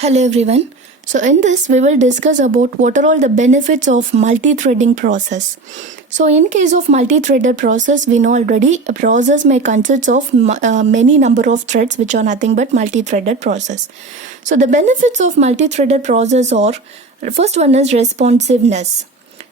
Hello everyone. So in this we will discuss about what are all the benefits of multi-threading process. So in case of multi-threaded process, we know already a process may consist of many number of threads which are nothing but multi-threaded process. So the benefits of multi-threaded process are, first one is responsiveness.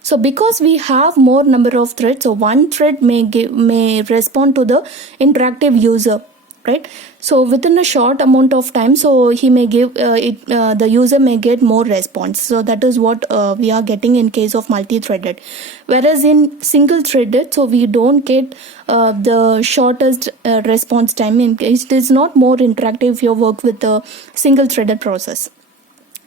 So because we have more number of threads, so one thread may respond to the interactive user, right? So within a short amount of time, so he may give the user may get more response. So that is what we are getting in case of multi-threaded. Whereas in single-threaded, so we don't get the shortest response time. It is not more interactive if you work with a single-threaded process.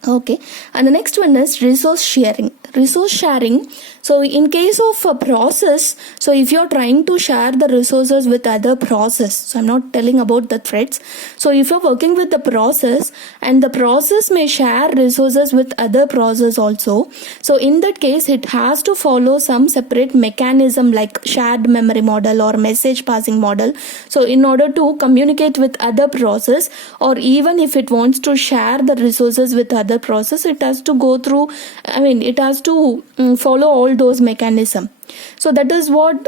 Okay, and the next one is resource sharing. Resource sharing, so in case of a process, so if you're trying to share the resources with other process, so I'm not telling about the threads, so if you're working with the process and the process may share resources with other process also, so in that case it has to follow some separate mechanism like shared memory model or message passing model. So in order to communicate with other process, or even if it wants to share the resources with other process, it has to go through, it has to follow all those mechanisms. So that is what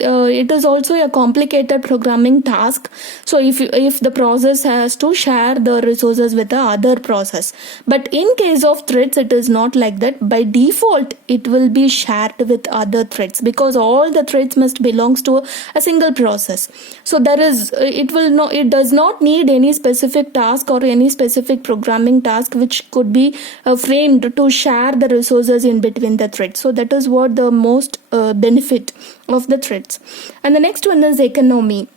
it is also a complicated programming task. So if the process has to share the resources with the other process, but in case of threads it is not like that. By default it will be shared with other threads because all the threads must belongs to a single process. So it does not need any specific task or any specific programming task which could be framed to share the resources in between the threads. So that is what the most benefit of the threads. And the next one is economy.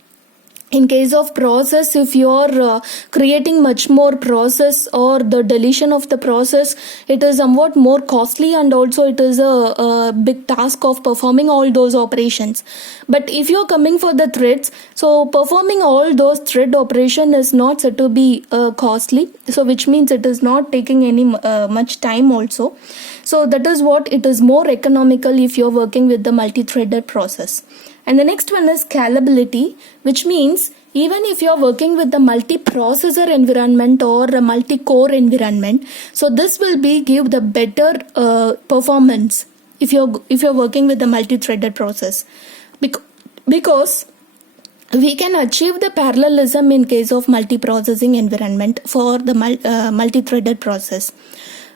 In case of process, if you're creating much more process or the deletion of the process, it is somewhat more costly, and also it is a big task of performing all those operations. But if you're coming for the threads, so performing all those thread operation is not said to be costly, so which means it is not taking any much time also. So that is what it is more economical if you're working with the multi-threaded process. And the next one is scalability, which means even if you're working with the multi-processor environment or a multi-core environment, so this will give the better performance if you're working with the multi-threaded process, because we can achieve the parallelism in case of multi-processing environment for the multi-threaded process.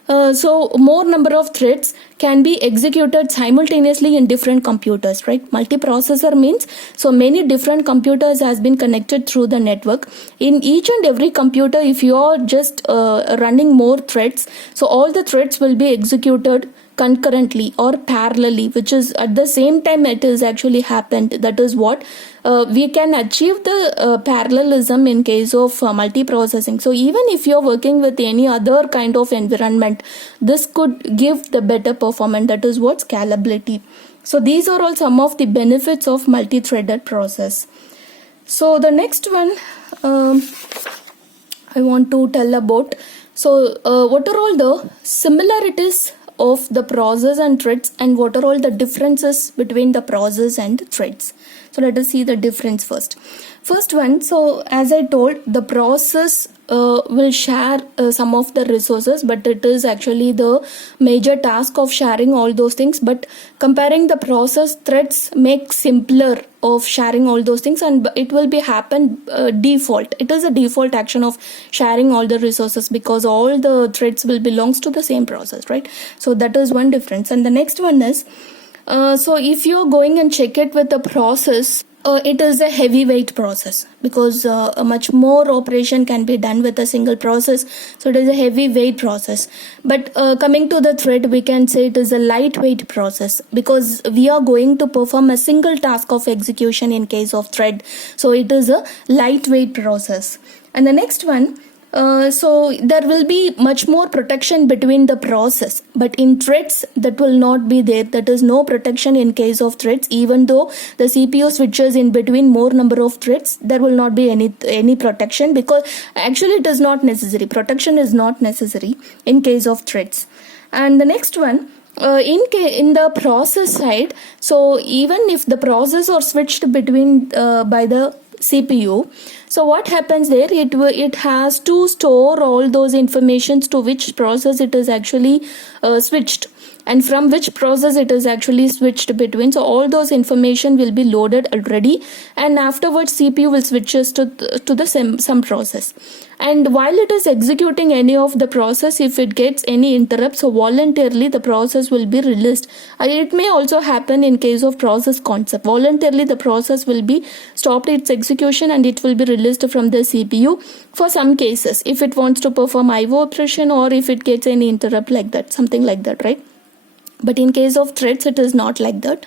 So more number of threads can be executed simultaneously in different computers, right? Multiprocessor means so many different computers has been connected through the network. In each and every computer, if you are just running more threads, so all the threads will be executed concurrently or parallelly, which is at the same time it is actually happened. That is what we can achieve the parallelism in case of multiprocessing. So even if you're working with any other kind of environment, this could give the better performance. That is what scalability. So these are all some of the benefits of multi-threaded process. So the next one I want to tell about. So what are all the similarities of the process and threads, and what are all the differences between the process and threads? So let us see the difference first. First one, so as I told, the process will share some of the resources, but it is actually the major task of sharing all those things. But comparing the process, threads make simpler of sharing all those things, and it will be happen default. It is a default action of sharing all the resources because all the threads will belongs to the same process, right? So that is one difference. And the next one is, so if you're going and check it with the process, it is a heavyweight process because a much more operation can be done with a single process. So it is a heavyweight process. But coming to the thread, we can say it is a lightweight process because we are going to perform a single task of execution in case of thread. So it is a lightweight process. And the next one, so there will be much more protection between the process, but in threads that will not be there. That is no protection in case of threads. Even though the CPU switches in between more number of threads, there will not be any protection because actually it is not necessary. Protection is not necessary in case of threads. And the next one, in the process side, so even if the process are switched between by the CPU. So what happens there, it has to store all those informations to which process it is actually switched, and from which process it is actually switched between. So all those information will be loaded already, and afterwards CPU will switches to the some process. And while it is executing any of the process, if it gets any interrupt, so voluntarily the process will be released. It may also happen in case of process concept. Voluntarily the process will be stopped its execution and it will be released from the CPU for some cases, if it wants to perform IO operation or if it gets any interrupt like that, something like that, right? But in case of threads, it is not like that.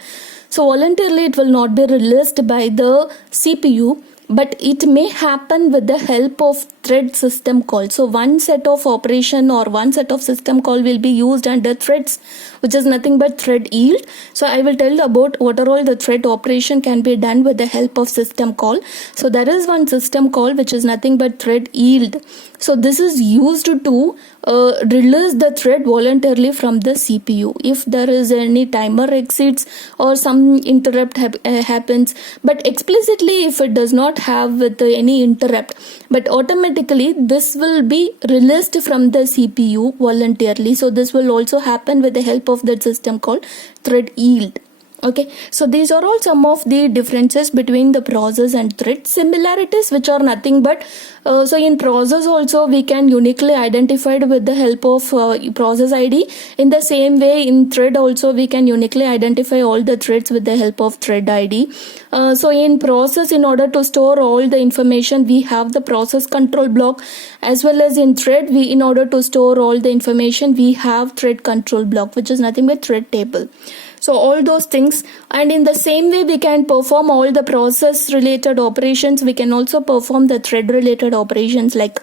So voluntarily it will not be released by the CPU, but it may happen with the help of thread system call. So one set of operation or one set of system call will be used under threads, which is nothing but thread yield. So I will tell about what are all the thread operation can be done with the help of system call. So there is one system call which is nothing but thread yield. So this is used to release the thread voluntarily from the CPU if there is any timer exceeds or some interrupt happens. But explicitly, if it does not have with any interrupt, but automatically this will be released from the CPU voluntarily. So this will also happen with the help of that system called thread yield. Okay, so these are all some of the differences between the process and thread. Similarities which are nothing but so in process also we can uniquely identify with the help of process ID. In the same way in thread also we can uniquely identify all the threads with the help of thread ID. So in process, in order to store all the information, we have the process control block, as well as in thread, we in order to store all the information we have thread control block, which is nothing but thread table. So all those things, and in the same way we can perform all the process related operations. We can also perform the thread related operations like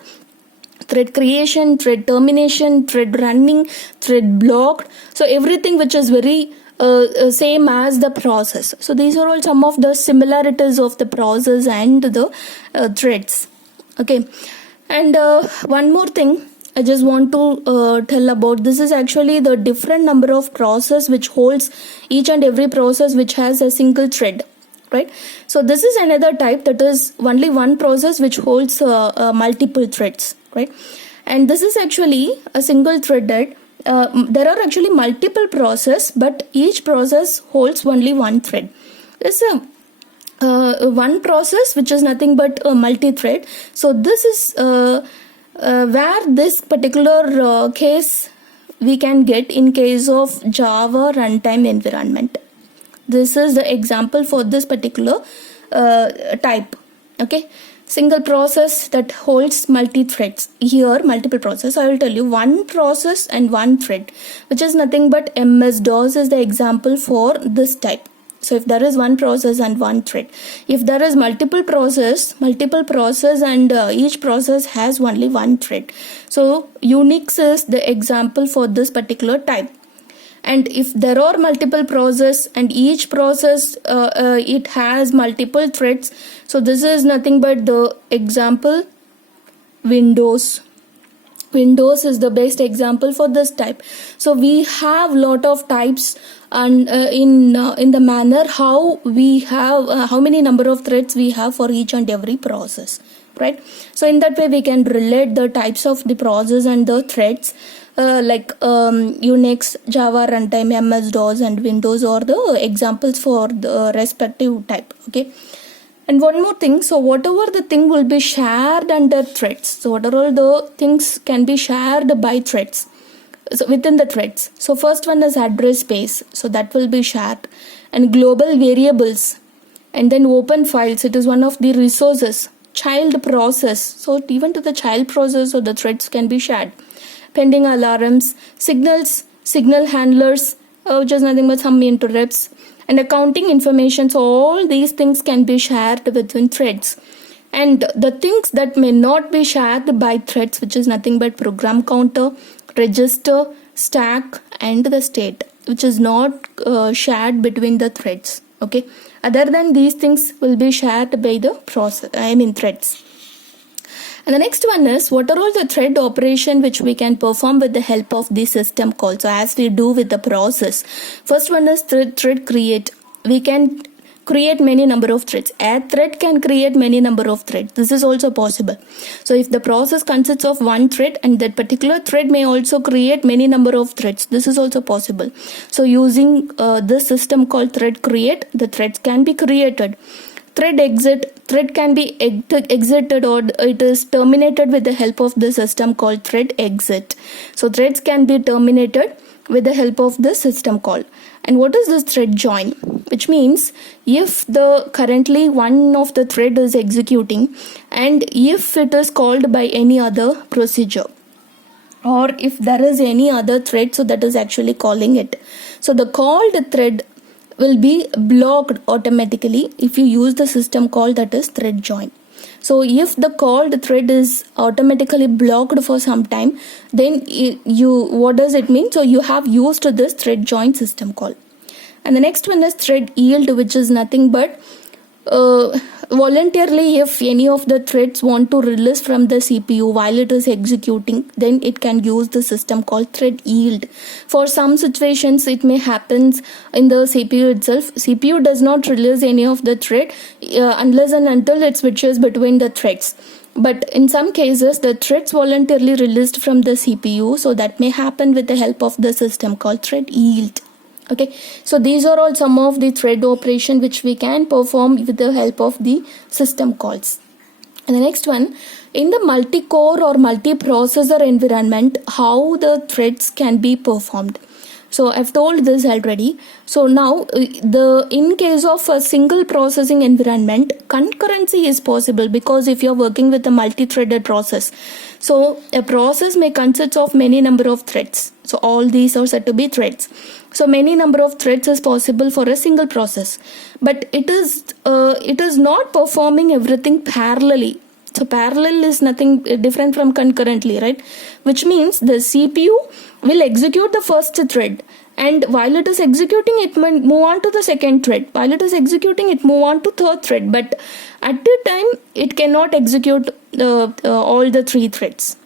thread creation, thread termination, thread running, thread blocked. So everything which is very same as the process. So these are all some of the similarities of the process and the threads. Okay, and one more thing I just want to tell about. This is actually the different number of process which holds each and every process which has a single thread, right? So this is another type, that is only one process which holds multiple threads, right? And this is actually a single threaded. There are actually multiple process, but each process holds only one thread. This is one process which is nothing but a multi-thread. So this is where this particular case we can get in case of Java runtime environment. This is the example for this particular type. Okay, single process that holds multi-threads. Here multiple process, I will tell you one process and one thread, which is nothing but MS-DOS is the example for this type. So if there is one process and one thread, if there is multiple process and each process has only one thread. So Unix is the example for this particular type. And if there are multiple process and each process it has multiple threads, so this is nothing but the example Windows. Windows is the best example for this type. So we have lot of types, and in the manner how we have how many number of threads we have for each and every process, right? So in that way we can relate the types of the process and the threads like Unix, Java runtime, MS-DOS and Windows are the examples for the respective type. Okay. And one more thing, so whatever the thing will be shared under threads, so what are all the things can be shared by threads, so within the threads. So first one is address space, so that will be shared, and global variables, and then open files, it is one of the resources. Child process, so even to the child process, so the threads can be shared. Pending alarms, signals, signal handlers, which is nothing but some interrupts, and accounting information. So all these things can be shared between threads. And the things that may not be shared by threads, which is nothing but program counter, register, stack and the state, which is not shared between the threads. Okay, other than these things will be shared by the process, threads. And the next one is what are all the thread operation which we can perform with the help of the system call. So as we do with the process, first one is thread create. We can create many number of threads. A thread can create many number of threads. This is also possible. So if the process consists of one thread, and that particular thread may also create many number of threads, this is also possible. So using this system called thread create, the threads can be created. Thread exit, thread can be exited, or it is terminated with the help of the system called thread exit. So threads can be terminated with the help of the system call. And what is this thread join? Which means if the currently one of the thread is executing, and if it is called by any other procedure, or if there is any other thread, so that is actually calling it. So the called thread will be blocked automatically if you use the system call that is thread join. So if the called thread is automatically blocked for some time, then what does it mean? So you have used this thread join system call. And the next one is thread yield, which is nothing but voluntarily, if any of the threads want to release from the CPU while it is executing, then it can use the system called thread yield. For some situations it may happen in the CPU itself. CPU does not release any of the thread unless and until it switches between the threads. But in some cases the threads voluntarily released from the CPU, so that may happen with the help of the system called thread yield. Okay, so these are all some of the thread operation which we can perform with the help of the system calls. And the next one, in the multi-core or multi-processor environment, how the threads can be performed. So I've told this already. So now in case of a single processing environment, concurrency is possible, because if you're working with a multi-threaded process, so a process may consist of many number of threads. So all these are said to be threads. So many number of threads is possible for a single process, but it is not performing everything parallelly. So parallel is nothing different from concurrently, right? Which means the CPU will execute the first thread, and while it is executing, it might move on to the second thread. While it is executing, it move on to third thread. But at the time, it cannot execute all the three threads,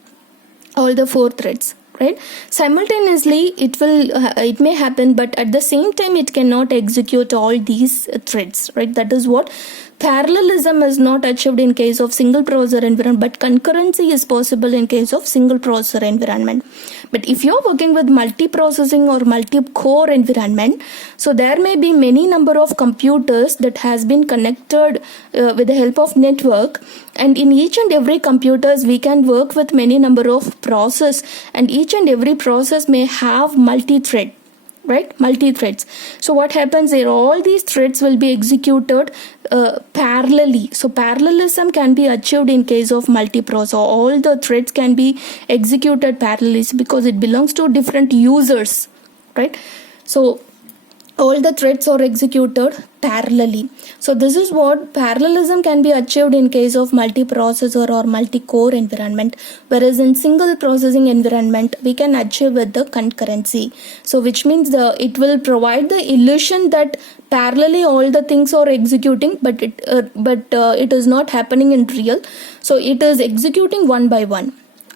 all the four threads. Right? Simultaneously, it may happen, but at the same time, it cannot execute all these threads. Right? That is what parallelism is not achieved in case of single processor environment, but concurrency is possible in case of single processor environment. But if you're working with multi-processing or multi-core environment, so there may be many number of computers that has been connected with the help of network, and in each and every computers we can work with many number of process, and each and every process may have multi-thread. Right, multi-threads. So what happens here, all these threads will be executed parallelly. So parallelism can be achieved in case of multiprocessor. All the threads can be executed parallelly because it belongs to different users, right? So all the threads are executed parallelly. So this is what parallelism can be achieved in case of multiprocessor or multi-core environment, whereas in single processing environment we can achieve with the concurrency. So which means it will provide the illusion that parallelly all the things are executing, but it is not happening in real. So it is executing one by one,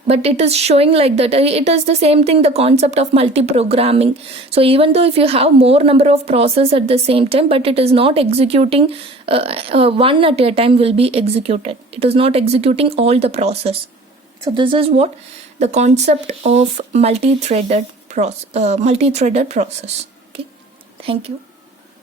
but it is showing like that. It is the same thing, the concept of multi-programming. So even though if you have more number of processes at the same time, but it is not executing one at a time will be executed. It is not executing all the process. So this is what the concept of multi-threaded process. Okay, thank you.